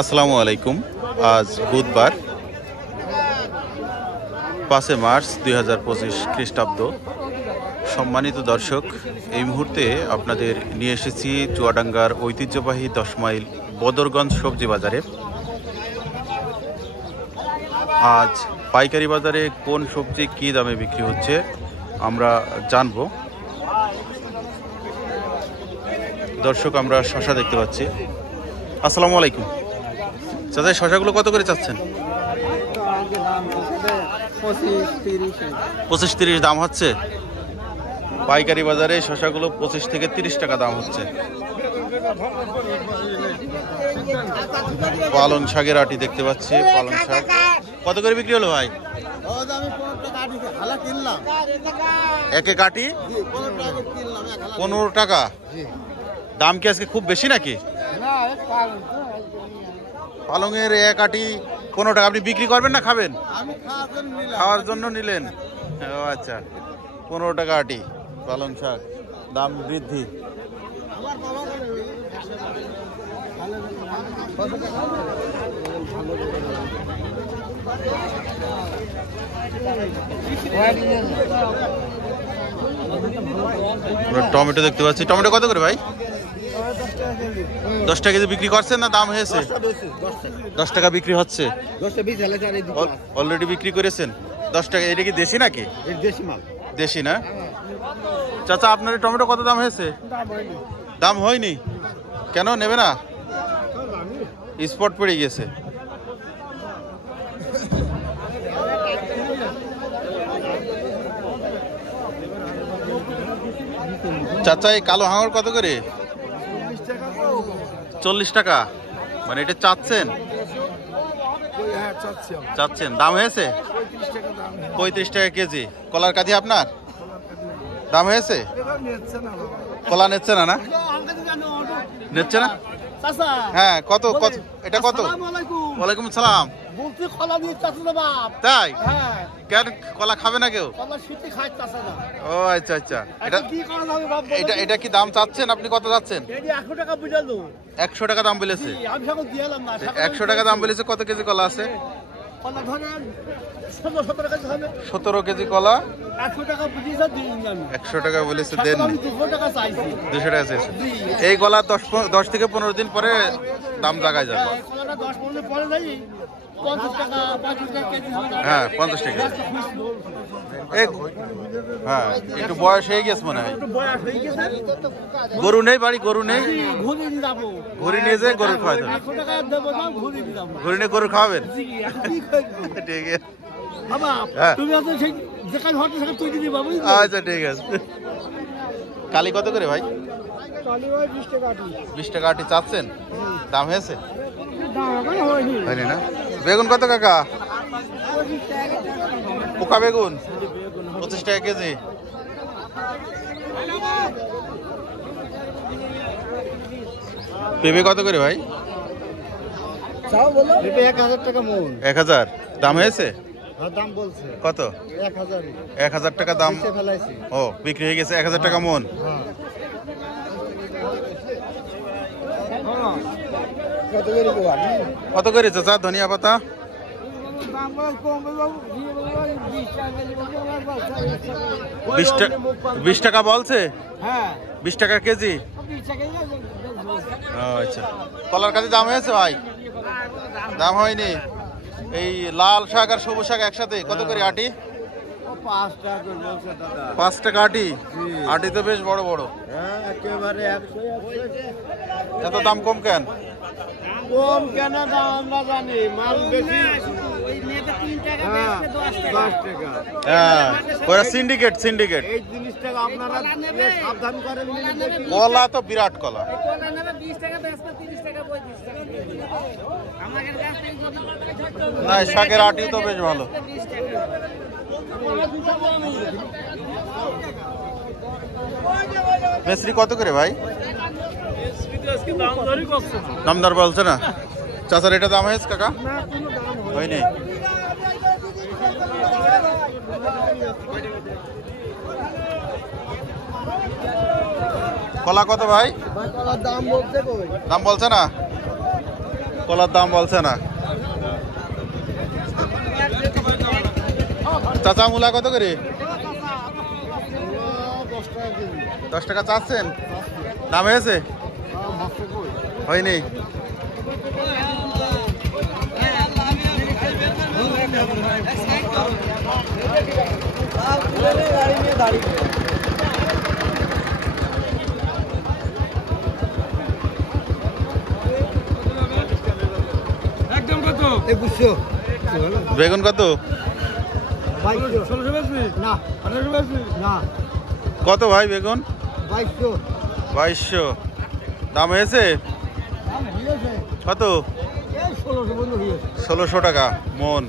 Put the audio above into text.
আসসালামু আলাইকুম। আজ বুধবার 5 মার্চ 2025 খ্রিস্টাব্দ। সম্মানিত দর্শক, এই মুহূর্তে আপনাদের নিয়ে এসেছি চুয়াডাঙ্গার ঐতিহ্যবাহী 10 মাইল বদরগঞ্জ সবজি বাজারে। আজ পাইকারি বাজারে কোন সবজি কী দামে বিক্রি হচ্ছে আমরা জানব। দর্শক, আমরা শশা দেখতে পাচ্ছি। আসসালামু আলাইকুম চাচা, শশাগুলো কত করে চাচ্ছেন? 25-30 দাম হচ্ছে। পাইকারি বাজারে শশাগুলো 25 থেকে 30 টাকা দাম হচ্ছে। পালং শাকের আটি দেখতে পাচ্ছি। পালং শাক কত করে বিক্রি হলো ভাই? একে কাটি 15 টাকা। দাম কি আজকে খুব বেশি নাকি? পালংয়ের এক আটি 15 টাকা। আপনি বিক্রি করবেন না খাবেন? খাওয়ার জন্য নিলেন। ও আচ্ছা, 15 টাকা আটি পালং শাক। দাম বৃদ্ধি। টমেটো দেখতে পাচ্ছি। টমেটো কত করে ভাই? 10 টাকা কেজি বিক্রি করছেন না দাম হয়েছে? 10 টাকা বিক্রি হচ্ছে। অলরেডি বিক্রি করেছেন 10 টাকা। এটা কি দেশি নাকি? দেশি না। চাচা, আপনার টমেটো কত দাম হয়েছে? দাম হয়নি কেন? নেবে না? স্পট পড়ে গেছে। চাচা, এই কালো হাঙর কত করে? 40 টাকা। মানে এটা চাচ্ছেন? চাচ্ছেন। দাম হয়েছে 35 টাকা কেজি। কলার কাঠি আপনার দাম হয়েছে? কলা নিচ্ছে না? না নিচ্ছে না? হ্যাঁ, কত কত এটা কত? ওয়ালাইকুম সালাম। তাই? কেন কলা খাবে না কেউ? ও আচ্ছা আচ্ছা। এটা কি দাম চাচ্ছেন? আপনি কত চাচ্ছেন? 100 টাকা দাম বলেছে। 100 টাকা দাম বলেছে। কত কেজি কলা আছে? 17 কেজি কলা। 100 টাকা বলেছে, দেন 200 টাকা চাইছে। এই কলা 10 থেকে 15 দিন পরে দাম জায়গায় যাবে। হ্যাঁ, 50 টাকা। হ্যাঁ, একটু বয়স হয়ে গেছে মনে হয়। গরু নেই বাড়ি? গরু নেই? ঘুরি নিয়ে যায় গরু খাওয়াতে হবে। ঘুরি নিয়ে গরু খাওয়াবেন? ঠিক আছে। আচ্ছা, ঠিক আছে। কালি কত করে ভাই? 20 টাকা আটি চাচ্ছেন। দাম হয়েছে? হয়নি না। বেগুন কত কাকা? পোকা বেগুন 25 টাকা কেজি। পেঁপে কত করে ভাই? 1000 টাকা মন। 1000 দাম হয়েছে? দাম বলছে কত? 1000 টাকা দাম। ও, বিক্রি হয়ে গেছে 1000 টাকা মন। কত করে চাচা ধনিয়া পাতা? 20 টাকা বলছে। 20 টাকা কেজি। আচ্ছা। কলার কাছে দাম হয়েছে ভাই? দাম হয়নি। এই লাল শাক আর সবুজ শাক একসাথে কত করে আটি? 5 টাকা আটি। আটি তো বেশ বড় বড়। এত দাম কম কেন? কম কেন দাম না জানি, মাল বেশি। 10 টাকা। হ্যাঁ, ওরা সিন্ডিকেট। সিন্ডিকেট। এই জিনিসটা আপনারা সাবধান করেন। কলা তো বিরাট কলা। না, শাকের আটি তো বেশ ভালো। মেসরি কত করে ভাই? দামদার বলছে না। চাচার এটা দাম হয়েছে কাকা? হয়নি। কলা কত ভাই? দাম বলছে দাম বলছে না। কলার দাম বলছে না। চাচা মূলা কত করে? 10 টাকা চাচ্ছেন? দাম হয়েছে? হয়নি? একদম কত? 2100। বেগুন কত? 1600 না 1800 না কত ভাই বেগুন? 2200। 2200। দাম হয়েছে কত? 1600 বন্ধু 1600 টাকা মন।